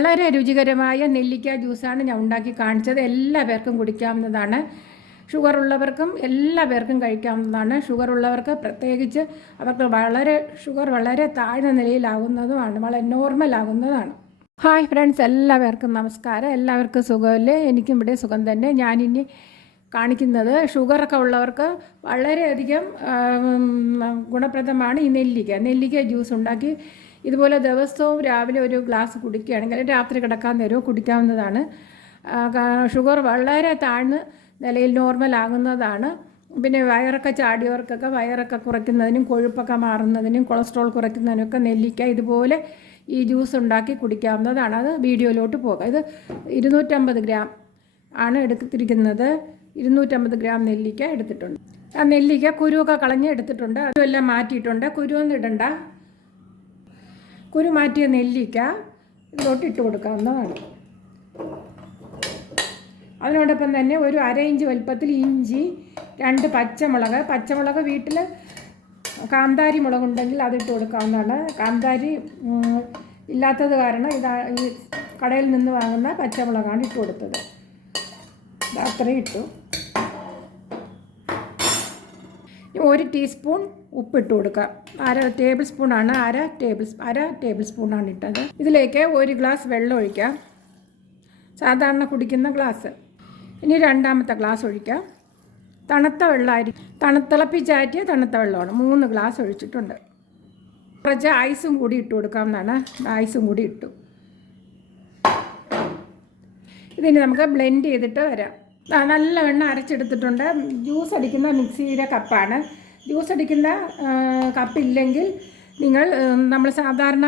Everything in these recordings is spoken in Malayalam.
വളരെ രുചികരമായ നെല്ലിക്ക ജ്യൂസാണ് ഞാൻ ഉണ്ടാക്കി കാണിച്ചത്. എല്ലാ പേർക്കും കുടിക്കാവുന്നതാണ്. ഷുഗർ ഉള്ളവർക്കും എല്ലാ പേർക്കും കഴിക്കാവുന്നതാണ്. ഷുഗർ ഉള്ളവർക്ക് പ്രത്യേകിച്ച് അവർക്ക് ഷുഗർ വളരെ താഴ്ന്ന നിലയിലാകുന്നതുമാണ്, വളരെ നോർമലാകുന്നതാണ്. ഹായ് ഫ്രണ്ട്സ്, എല്ലാവർക്കും നമസ്കാരം. എല്ലാവർക്കും സുഖമല്ലേ? എനിക്കും ഇവിടെ സുഖം തന്നെ. ഞാനിനി കാണിക്കുന്നത് ഷുഗറൊക്കെ ഉള്ളവർക്ക് വളരെയധികം ഗുണപ്രദമാണ് ഈ നെല്ലിക്ക ജ്യൂസ് ഉണ്ടാക്കി ഇതുപോലെ ദിവസവും രാവിലെ ഒരു ഗ്ലാസ് കുടിക്കുകയാണെങ്കിൽ രാത്രി കിടക്കാൻ നേരവും കുടിക്കാവുന്നതാണ്. ഷുഗർ വളരെ താഴ്ന്ന നിലയിൽ നോർമലാകുന്നതാണ്. പിന്നെ വയറൊക്കെ ചാടിയവർക്കൊക്കെ വയറൊക്കെ കുറയ്ക്കുന്നതിനും കൊഴുപ്പൊക്കെ മാറുന്നതിനും കൊളസ്ട്രോൾ കുറയ്ക്കുന്നതിനൊക്കെ നെല്ലിക്ക ഇതുപോലെ ഈ ജ്യൂസ് ഉണ്ടാക്കി കുടിക്കാവുന്നതാണ്. അത് വീഡിയോയിലോട്ട് പോകാം. ഇത് 250 ഗ്രാം ആണ് എടുത്തിരിക്കുന്നത്. 250 ഗ്രാം നെല്ലിക്ക എടുത്തിട്ടുണ്ട്. ആ നെല്ലിക്ക കുരുവൊക്കെ കളഞ്ഞ് എടുത്തിട്ടുണ്ട്. അതുമെല്ലാം മാറ്റിയിട്ടുണ്ട്. കുരുവൊന്നും ഇടണ്ട. കുരു മാറ്റിയ നെല്ലിക്ക ഇതിലോട്ട് ഇട്ട് കൊടുക്കാവുന്നതാണ്. അതിനോടൊപ്പം തന്നെ ഒരു 1/2 ഇഞ്ച് വലുപ്പത്തിൽ ഇഞ്ചി, 2 പച്ചമുളക് വീട്ടിൽ കാന്താരി മുളകുണ്ടെങ്കിൽ അതിട്ട് കൊടുക്കാവുന്നതാണ്. കാന്താരി ഇല്ലാത്തത് കാരണം ഈ കടയിൽ നിന്ന് വാങ്ങുന്ന പച്ചമുളകാണ് ഇട്ട് കൊടുത്തത്. അത്രയും ഇട്ടു. 1 ടീസ്പൂൺ ഉപ്പിട്ട് കൊടുക്കുക. 1/2 ടേബിൾ സ്പൂണാണ്. 1/2 ടേബിൾ സ്പൂണാണ് ഇട്ടത്. ഇതിലേക്ക് 1 ഗ്ലാസ് വെള്ളം ഒഴിക്കാം, സാധാരണ കുടിക്കുന്ന ഗ്ലാസ്. ഇനി 2ാമത്തെ ഗ്ലാസ് ഒഴിക്കാം. തണുത്ത വെള്ളമായിരിക്കും, തിളപ്പിച്ചാറ്റിയ തണുത്ത വെള്ളമാണ്. 3 ഗ്ലാസ് ഒഴിച്ചിട്ടുണ്ട്. കുറച്ച് ഐസും കൂടി ഇട്ട് കൊടുക്കാവുന്നതാണ്. ഐസും കൂടി ഇട്ടു. ഇതിന് നമുക്ക് ബ്ലെൻഡ് ചെയ്തിട്ട് വരാം. നല്ല വെണ്ണം അരച്ചെടുത്തിട്ടുണ്ട്. ജ്യൂസ് അടിക്കുന്ന മിക്സിയുടെ കപ്പാണ്. ജ്യൂസ് അടിക്കുന്ന കപ്പില്ലെങ്കിൽ നമ്മൾ സാധാരണ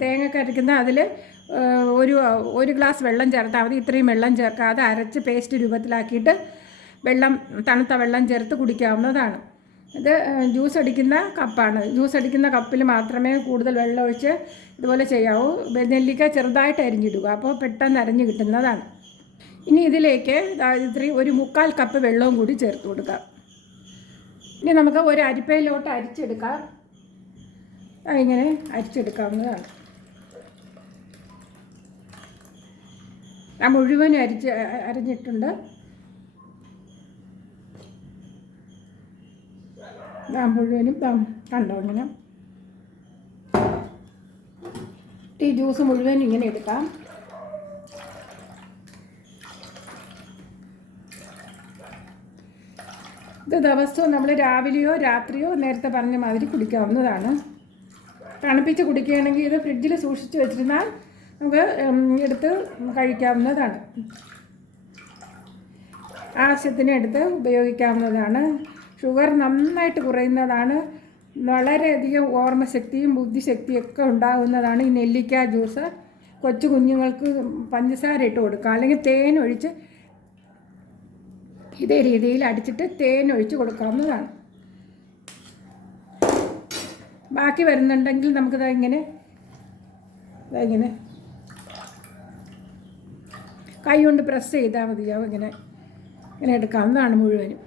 തേങ്ങയൊക്കെ അരയ്ക്കുന്ന അതിൽ ഒരു ഗ്ലാസ് വെള്ളം ചേർത്താൽ മതി. ഇത്രയും വെള്ളം ചേർക്കാതെ അരച്ച് പേസ്റ്റ് രൂപത്തിലാക്കിയിട്ട് തണുത്ത വെള്ളം ചേർത്ത് കുടിക്കാവുന്നതാണ്. ഇത് ജ്യൂസ് അടിക്കുന്ന കപ്പാണ്. ജ്യൂസ് അടിക്കുന്ന കപ്പിൽ മാത്രമേ കൂടുതൽ വെള്ളം ഒഴിച്ച് ഇതുപോലെ ചെയ്യാവൂ. നെല്ലിക്ക ചെറുതായിട്ട് അരിഞ്ഞിടുക, അപ്പോൾ പെട്ടെന്ന് അരിഞ്ഞ് കിട്ടുന്നതാണ്. ഇനി ഇതിലേക്ക് ഒരു 1/4 കപ്പ് വെള്ളവും കൂടി ചേർത്ത് കൊടുക്കാം. ഇനി നമുക്ക് ഒരു അരിപ്പയിലോട്ട് അരിച്ചെടുക്കാം. ഇങ്ങനെ അരിച്ചെടുക്കാവുന്നതാണ്. മുഴുവനും അരിഞ്ഞിട്ടുണ്ട്. മുഴുവനും കണ്ടോ ഇങ്ങനെ. ഈ ജ്യൂസ് മുഴുവനും ഇങ്ങനെ എടുക്കാം. ഇത് ദിവസവും നമ്മൾ രാവിലെയോ രാത്രിയോ നേരത്തെ പറഞ്ഞ മാതിരി കുടിക്കാവുന്നതാണ്. തണുപ്പിച്ച് കുടിക്കുകയാണെങ്കിൽ ഇത് ഫ്രിഡ്ജിൽ സൂക്ഷിച്ച് വെച്ചിരുന്നാൽ നമുക്ക് എടുത്ത് കഴിക്കാവുന്നതാണ്. ആവശ്യത്തിന് എടുത്ത് ഉപയോഗിക്കാവുന്നതാണ്. ഷുഗർ നന്നായിട്ട് കുറയുന്നതാണ്. വളരെയധികം ഓർമ്മശക്തിയും ബുദ്ധിശക്തിയൊക്കെ ഉണ്ടാകുന്നതാണ് ഈ നെല്ലിക്ക ജ്യൂസ്. കൊച്ചു കുഞ്ഞുങ്ങൾക്ക് പഞ്ചസാര ഇട്ട് കൊടുക്കുക, അല്ലെങ്കിൽ തേൻ ഒഴിച്ച് ഇതേ രീതിയിൽ അടിച്ചിട്ട് തേൻ ഒഴിച്ച് കൊടുക്കാവുന്നതാണ്. ബാക്കി വരുന്നുണ്ടെങ്കിൽ നമുക്കിത് ഇങ്ങനെ കൈ കൊണ്ട് പ്രസ് ചെയ്താൽ മതിയാവും. ഇങ്ങനെ എടുക്കാവുന്നതാണ് മുഴുവനും.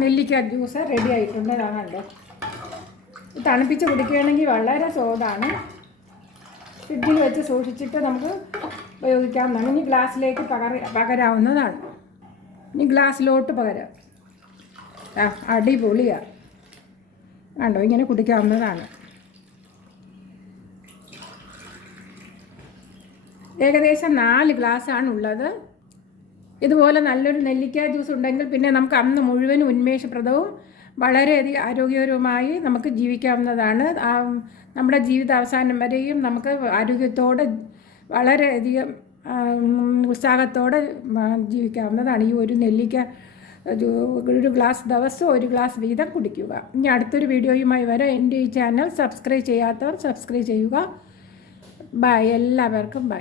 നെല്ലിക്ക ജ്യൂസ് റെഡി ആയിട്ടുണ്ട്. അതാണല്ലോ. തണുപ്പിച്ച് കുടിക്കുകയാണെങ്കിൽ വളരെ സ്വാദാണ്. ഫ്രിഡ്ജിൽ വെച്ച് സൂക്ഷിച്ചിട്ട് നമുക്ക് ഉപയോഗിക്കാവുന്നതാണ്. ഇനി ഗ്ലാസ്സിലേക്ക് പകരാവുന്നതാണ്. ഇനി ഗ്ലാസ്സിലോട്ട് പകരാം. അടിപൊളിയാണ്. കണ്ടോ, ഇങ്ങനെ കുടിക്കാവുന്നതാണ്. ഏകദേശം 4 ഗ്ലാസ്സാണ് ഉള്ളത്. ഇതുപോലെ നല്ലൊരു നെല്ലിക്ക ജ്യൂസ് ഉണ്ടെങ്കിൽ പിന്നെ നമുക്ക് അന്ന് മുഴുവനും ഉന്മേഷപ്രദവും വളരെയധികം ആരോഗ്യകരവുമായി നമുക്ക് ജീവിക്കാവുന്നതാണ്. നമ്മുടെ ജീവിതാവസാനം വരെയും നമുക്ക് ആരോഗ്യത്തോടെ വളരെയധികം ഉത്സാഹത്തോടെ ജീവിക്കാവുന്നതാണ്. ഈ ഒരു നെല്ലിക്ക ഒരു ഗ്ലാസ് ദിവസം 1 ഗ്ലാസ് വീതം കുടിക്കുക. ഇനി അടുത്തൊരു വീഡിയോയുമായി വരാം. എൻ്റെ ഈ ചാനൽ സബ്സ്ക്രൈബ് ചെയ്യാത്തവർ സബ്സ്ക്രൈബ് ചെയ്യുക. ബൈ, എല്ലാവർക്കും ബൈ.